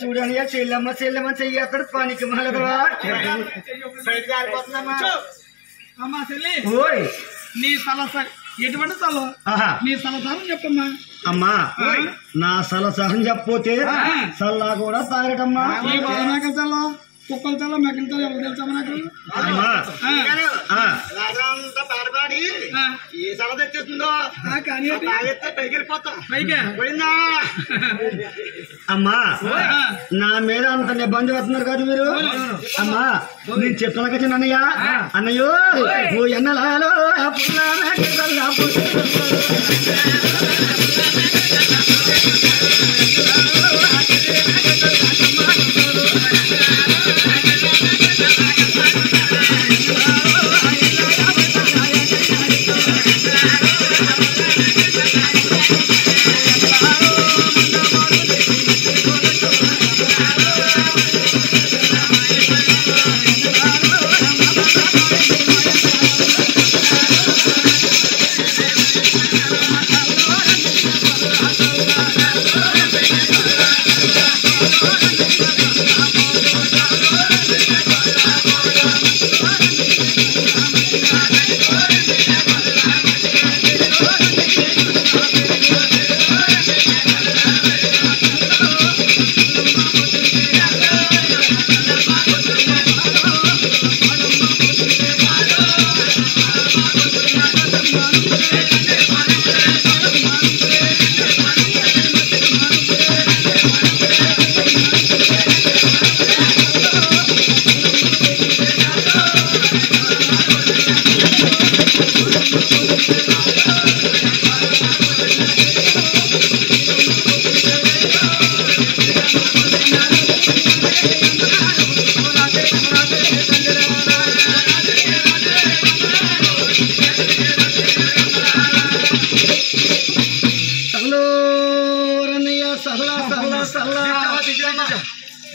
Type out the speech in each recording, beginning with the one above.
చూడనియా చెల్లమ్మ చెల్లమ్మ చెయ్యి అక్కడ పనికి మలగవా అమ్మా చెల్లి నీ సలసా ఎటువంటి సలహా నీ సలసారం చెప్పమ్మా. అమ్మా నా సలసహం చెప్పపోతే సల్లా కూడా తాగటమ్మా. ఈ బాగా చల్ల కుక్కల చల్ల మెక్కల చల్ల ఎవరు తెలుసమ్మా నాకు. రాజంతా పాడపాడి ఏ సల తెచ్చేస్తుందో కానీ పైకి వెళ్ళిపోతాం. పోయిందా అమ్మా నా మీద అంత ఇబ్బంది పడుతున్నారు కదా మీరు. అమ్మా నేను చెప్తున్నా కదా అన్నయ్య అన్నయ్యో ఓ ఎన్నలాలో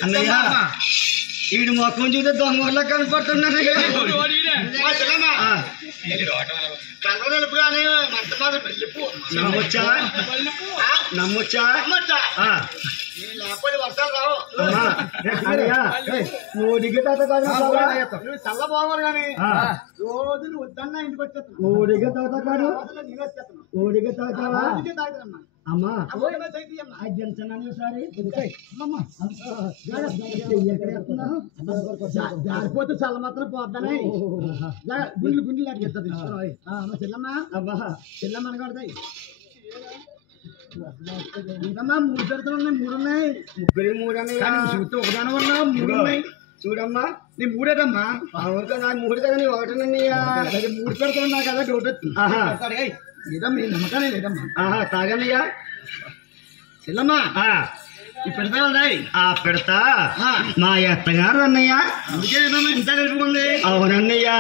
అన్నయ్య ఈడు మొక్కం చూస్తే దొంగ కనపడుతున్నాను. నమ్మొచ్చా నమ్మొచ్చా ఓడికి తాత కాదు చల్ల బాగోరు కానీ రోజు వద్దన్నా ఇంటికి వచ్చేస్తాను. ఓడికి తాత కాదు ఓడికి తాతావా అమ్మా జనసనాన్ని ఒకసారి జారిపోతే చల్ల మాత్రం పోతానే గుండ్లు గుండ్లు అడిగేస్తుంది. చెల్లమ్మా అబ్బా చెల్లమ్మ అనకూడతాయి ఇంకమ్మా 3 పెడతలు ఉన్నాయి 3 ఉన్నాయి ముగ్గురు 3 అన్నాయి చూస్తే ఒకదాని వల్ల 3 ఉన్నాయి. చూడమ్మా నీ 3ఏదమ్మా అవును నాకు 3 కదా నీ 1 3 పెడతాను నాకు కదా డౌట్ వస్తుంది. లేదమ్మా నీ నమ్మకానే లేదమ్మా తాగన్నయ్యా చెల్లమ్మా ఈ పెడతా ఉన్నాయి పెడతా మా అత్తగారు అన్నయ్య అందుకే ఇంత నేర్చుకుంది. అవునన్నయ్యా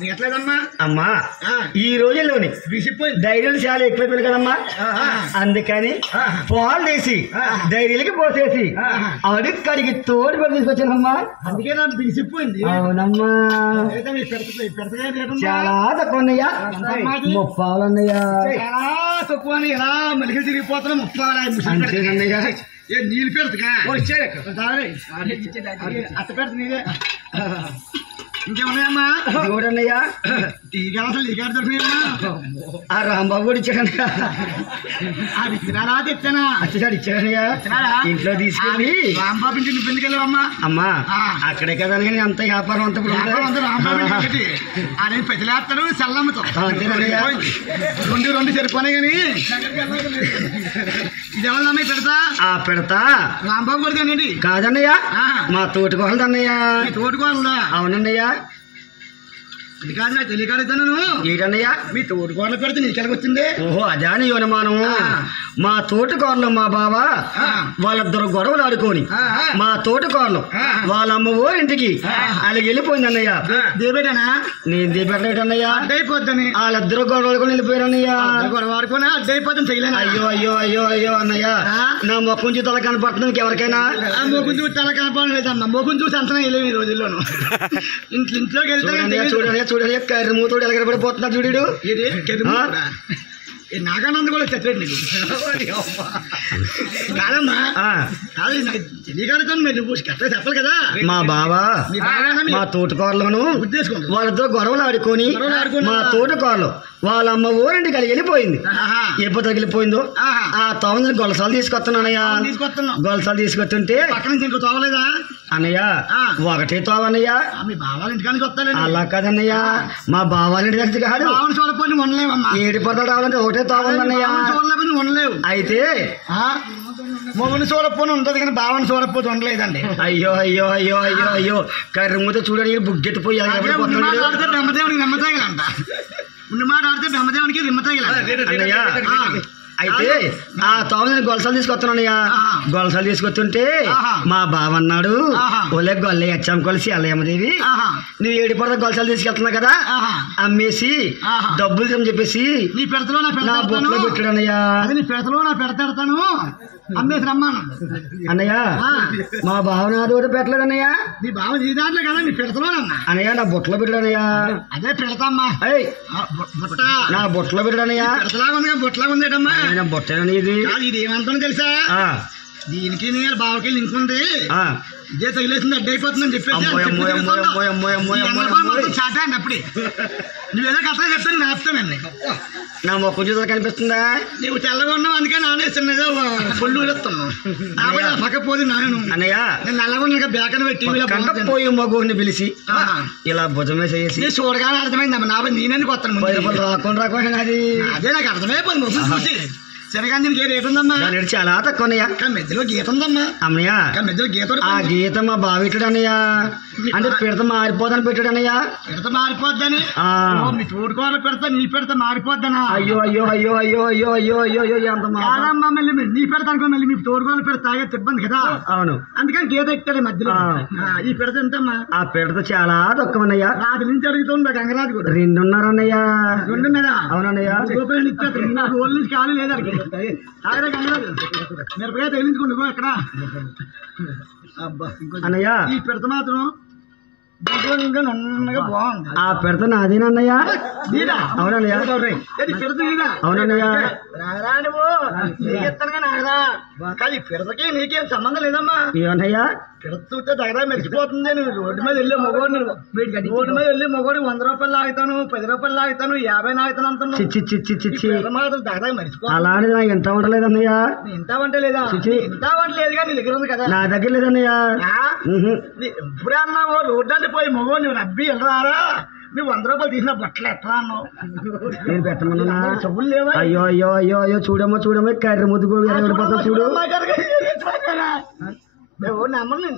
దిగట్లేదమ్మా అమ్మా ఈ రోజుల్లోని డైరీలు చాలా ఎక్కువైపోయింది కదమ్మా. అందుకని పాలు తీసి డైరీలకి పోసేసి అడిగి కడిగి తోడు పెట్టి తీసుకొచ్చానమ్మా. అందుకే నాకు బిగిసిపోయింది. అవునమ్మా చాలా తక్కువ అన్నయ్యా 30 అన్నయ్యా చాలా తక్కువ అని ఎలా మలికి తిరిగిపోతున్నా 30 అంతేనన్నయ్యా. ఏ నీళ్ళు పెడతగా వచ్చాయి అత్త పెడత నీదే ఇంకేమున్నాయమ్మా చూడన్నయ్యా టీకా అసలు ఈ కాదు దొరికినాయమ్మా ఆ రాంబాబు కూడా ఇచ్చాడన్నయ్యా అది ఇచ్చినారా తెచ్చానా వచ్చేసాడు ఇచ్చాడన్నయ్యా ఇంట్లో తీసుకెళ్ళి రాంబాబు ఇంటి నువ్వు ఎందుకు వెళ్ళావమ్మా అమ్మా అక్కడే కదా కానీ అంత వ్యాపారం అంతా ఆయన పెద్దలేస్తాడు చల్లమ్మతో అంతేనయ్యా రెండు సరిపోనాయి కానీ ఇది ఎవరిదమ్మా పెడతా పెడతా రాంబాబు కూడా తినండి కాదన్నయ్యా మా తోటికోళ్ళది అన్నయ్యా తోటికోవాలదా అవునన్నయ్యా అది కాదు నాకు తెలియకడుగుతున్నాను ఏంటన్నయ్యా మీ తోటికోడలు పెడితే నీకెళ్ళకి వచ్చింది ఓహో అదే అని యోనమానము మా తోటికోడలు మా బావ వాళ్ళిద్దరు గొడవలు ఆడుకొని మా తోటికోడలు వాళ్ళ అమ్మ ఇంటికి వాళ్ళకి వెళ్ళిపోయింది అన్నయ్య దేబేటనా నేను దేబెట్టలేటన్నయ్యా అడ్డైపోద్దని వాళ్ళిద్దరు గొడవలు కూడా వెళ్ళిపోయారన్నయ్యా గొడవ ఆడుకున్నా అడ్డైపోతుంది చేయలేను అయ్యో అయ్యో అయ్యో అయ్యో అన్నయ్య నా మొక్కం చూసి తల కనపడుతుంది ఎవరికైనా మొక్కం చూసి తల కనపడలేదమ్మా మొక్కం చూసి అంతనే వెళ్ళేవి ఈ రోజుల్లోనూ ఇంట్లోకి వెళ్తే చూడని చూడని కర్రీ మూతోడు ఎలగడబడిపోతున్నాడు చూడు నాగానంద కూడా చెప్పండి నీకు కాదమ్మా కాదు తెలియగలుగుతాను మీరు కరెక్ట్గా చెప్పాలి కదా మా బావా మా తోటకూరలను వాళ్ళిద్దరు గొడవలు ఆడుకొని మా తోటకూరలు వాళ్ళ అమ్మ ఊరింటికి కలిగి వెళ్ళిపోయింది ఎప్పుడు తగిలిపోయిందో ఆ తోవని గొలసాలు తీసుకొస్తున్నానయ్యా గొలసాలు తీసుకొస్తుంటే తోవలేదా అన్నయ్య ఒకటే తోవన్నయ్యా మీ బావాల ఇంటికానికి వస్తాను అలా కదన్నయ్యా మా బావాల ఇంటి దగ్గర కాదు చూడపోయి ఉండలేవమ్మా ఏడు పొద్దు రావాలంటే ఒకటే తోవన్నయ్యా చూడలేకపోతే ఉండలేవు అయితే మొగని చూడకపోతే ఉంటది కానీ బావని చూడకపోతే ఉండలేదండి అయ్యో అయ్యో అయ్యో అయ్యో అయ్యో కర్రముతో చూడని బుగ్గెత్తిపోయి బ్రహ్మదేవుడికి నిమ్మతగలంట ఉన్న మాట ఆడితే బ్రహ్మదేవునికి నిమ్మతగల అన్నయ్య అయితే ఆ తోమని గొలసాలు తీసుకొస్తున్నానయ్యా గొలసాలు తీసుకొస్తుంటే మా బావ అన్నాడు ఒలే గొల్లే వచ్చాం కొలిసి అల్లయ్యమ్మదేవి నువ్వు ఏడు పొడ గొలసాలు తీసుకెళ్తున్నావు కదా అమ్మేసి డబ్బులు అని చెప్పేసి నీ పెడతలో నా బొట్లో పెట్టాడన్నయ్యా నీ పెడతలో నా పెడతాడతాను అమ్మేసి రమ్మాను అన్నయ్య మా బావ నా తోట పెట్టలేదన్నయ్యా నీ బావ నీ దాంట్లో కదా నీ పెడతలోనమ్మా అన్నయ్య నా బొట్లో పెట్టాడన్నయ్యా అదే పెడతామ్మా బుట్ట నా బొట్లో పెట్టాడన్నయ్యా పెడతలాగా ఉంది బుట్టలాగా ఉందేటమ్మా బొట్టని ఇది ఇది ఏమంటాను తెలుసా దీనికి నేను బావకి లింక్ ఉంది ఇదే తగిలేసింది అడ్డైపోతుందని చెప్పేసి చాటాండి అప్పుడే నువ్వేదో కథ చెప్తాను నాపుతానండి నా మొక్క చూసారు కనిపిస్తుందా నువ్వు తెల్లగా ఉన్నావు అందుకే నానేస్తున్నదో పొల్లు వేస్తున్నావు పక్క పోదు నాను అన్నయ్య నేను నల్లగా ఉన్నా బ్యాకన్ పెట్టి టీవీలో పోయి మగోడిని పిలిచి ఇలా భుజమే చేసి చూడగానే అర్థమైందమ్మా నా నేనని కొత్తాను రాకుండా అది అదే నాకు అర్థమైపోయింది మొబైల్ చూసి శనగాంజీకి ఏ రేటు ఉందమ్మా చాలా తక్కువనయ్యా మెద్దలో గీత ఉందమ్మా అమ్మయ్యా మెద్దలో గీత ఆ గీత మా బావిట్టాడు అన్నయ్యా అంటే పిడత మారిపోదని పెట్టాడు అన్నయ్యా పిడత మారిపోద్దని మీ తోడుకోవాలి పెడతా నీ పెడత మారిపోద్దనా అయ్యో అయ్యో అయ్యో అయ్యో అయ్యో అయ్యో అయ్యో అయ్యో ఎంత మారమ్మా మళ్ళీ నీ పెడతా అనుకో మళ్ళీ మీ తోడుకోవాలి పెడతా తాగే ఇబ్బంది కదా అవును అందుకని గీత ఎక్కాడు మధ్యలో ఈ పెడత ఎంతమ్మా ఆ పిడత చాలా తక్కువన్నయ్యా రాత్రి నుంచి అడుగుతుంది గంగరాజు కూడా 2 ఉన్నారన్నయ్యా 2 ఉన్నారా అవునన్నయ్యా రూపాయలు ఇచ్చేస్తారు రోజు నుంచి ఖాళీ లేదు అడిగి మిరపకాయ తగిలించుకోండి ఎక్కడ అన్నయ్య ఈ పెడత మాత్రం బాగుంది ఆ పెడత నాదేనన్నయ్యా అవునన్నయ్య అవునన్నయ్య కానీ పిడతకి నీకేం సంబంధం లేదమ్మా ఏమన్నయ్యా పిడత దగ్గర మెచ్చిపోతుంది నువ్వు రోడ్డు మీద వెళ్ళే మొగోడు రోడ్డు మీద వెళ్ళి మొగోడు 100 రూపాయలు లాగుతాను 10 రూపాయలు లాగుతాను 50 లాగుతాను అంటున్నావు మాత్రం దగ్గర మర్చిపో అలాంటి నాకు ఎంత వంటలేదన్నయ్యా ఇంత వంట లేదా ఇంత వంట లేదు కానీ నీ దగ్గర ఉంది కదా నా దగ్గర లేదన్నయ్యా ఇప్పుడే అన్నావు రోడ్డు అంటే పోయి మొగోడు నువ్వు రబ్బి వెళ్ళరారా నువ్వు 100 రూపాయలు తీసిన బట్టలు ఎట్లా అన్నావు నేను పెట్టమన్నా చెవులు లేవా అయ్యో అయ్యో అయ్యో అయ్యో చూడమ్మా చూడమ్మా కర్రీ ముద్దుకోడు ఎరగడిపోతా చూడు నమ్మను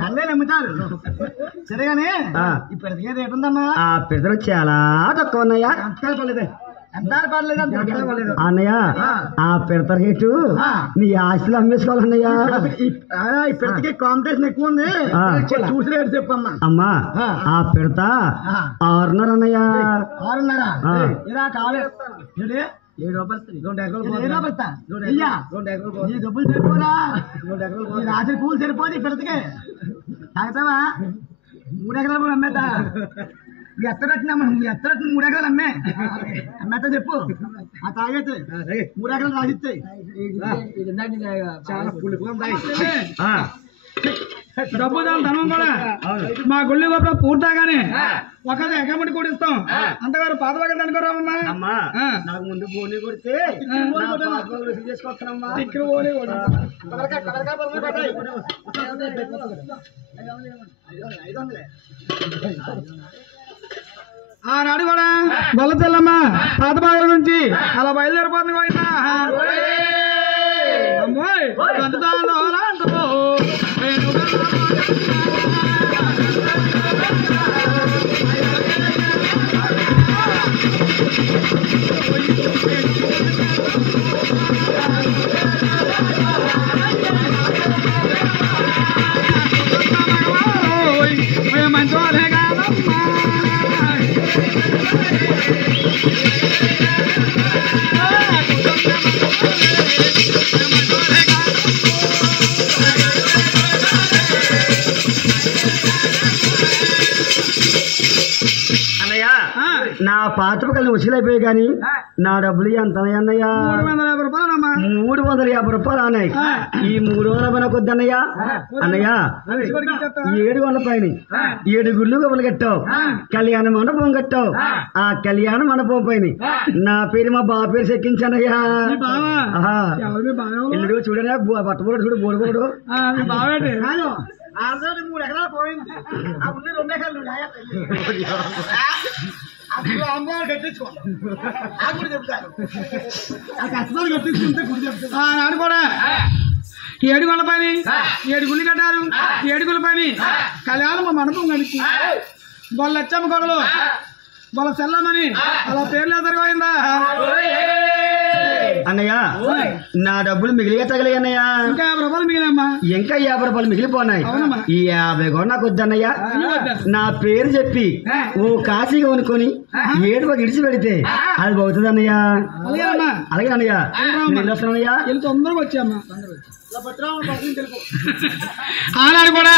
నన్నే నమ్ముతారు సరేగానే ఈ పెడతకి రేటు ఉందమ్మా ఆ పెడతలు చాలా తక్కువ ఉన్నాయా ఎంత పర్లేదు అన్నయ్య ఆ పెడత రేటు నీ ఆస్తులు అమ్మేసుకోవాలన్నయ్యా ఈ పెడతకి కాంపిటీషన్ ఎక్కువ ఉంది చూసి రేటు చెప్పమ్మా అమ్మా ఆ పెడత 6.5 అన్నయ్యా 6.5 ఇలా కావాలి 7 రూపాయలు డబ్బులు సరిపోదా రాత్రి కూలి సరిపోదు పెడతకే తాగుతావా 3 ఎకరాలు అమ్మేత ఎత్తరట్టినమ్మా ఎత్తరట్టిన 3 ఎకరాలు అమ్మేత చెప్పు ఆ తాగైతే 3 ఎకరాలు రాసిస్తాయి చాలా పులుపుగా డబ్బు ధనం కూడా మా గుళ్ళు గొప్ప పూర్తగానే ఒక అకౌంట్ కూడా ఇస్తాం అంతగారు పాత పక్కన అనుకోరామమ్మా. అమ్మా నాకు ముందు బోని కొడితే చేసుకొస్తానమ్మా. ఇక్కడ పోనీ కూడా ఆనాడు కూడా బొల్ల తెల్లమ్మ పాత బాగా నుంచి అలా బయలుదేరిపోతుంది పోయినా అమ్మాయి మంచి నా పాత పక్కన ఉసిలైపోయాయి కానీ నా డబ్బులు ఎంత అన్నయ్యా? 350 రూపాయలు అన్నాయి. ఈ 350 నాకు వద్దన్నయ్యా. అన్నయ్యా 700 పైన 7 గుళ్ళు గొప్పలు కట్టావు, కళ్యాణ మండపం కట్టావు. ఆ కళ్యాణ మండపం పైన నా పేరు మా బావ పేరు చెక్కించానయ్యా. ఇల్లు చూడనా బట్టబోడు చూడు బోడుబోడు 3 ఎకరాలు పోయింది. ఆ ఉన్న 2 ఎకరాలు నాడు కూడా 7 గుళ్ళ పని 7 గుళ్ళు కట్టారు. 7 గుళ్ళ పని కళ్యాణం మా మండపం కడిచి వాళ్ళ లచ్చమ్మ కొడలు వాళ్ళ సెల్లమని అలా పేర్లు ఎదురుపోయిందా అన్నయ్య? నా డబ్బులు మిగిలిగా తగిలాయి అన్నయ్య. ఇంకా 50 రూపాయలు మిగిలినమ్మా. ఇంకా 50 రూపాయలు మిగిలిపోయినాయి. ఈ 50 కూడా నాకు వద్దన్నయ్య. నా పేరు చెప్పి ఓ కాశీగా కొనుక్కొని 7 ఇడిచి పెడితే అది పోతుంది అన్నయ్య. అలాగే అన్నయ్య నేను వస్తానయ్యా. తొందరగా వచ్చామ్మా. ఆనాడు కూడా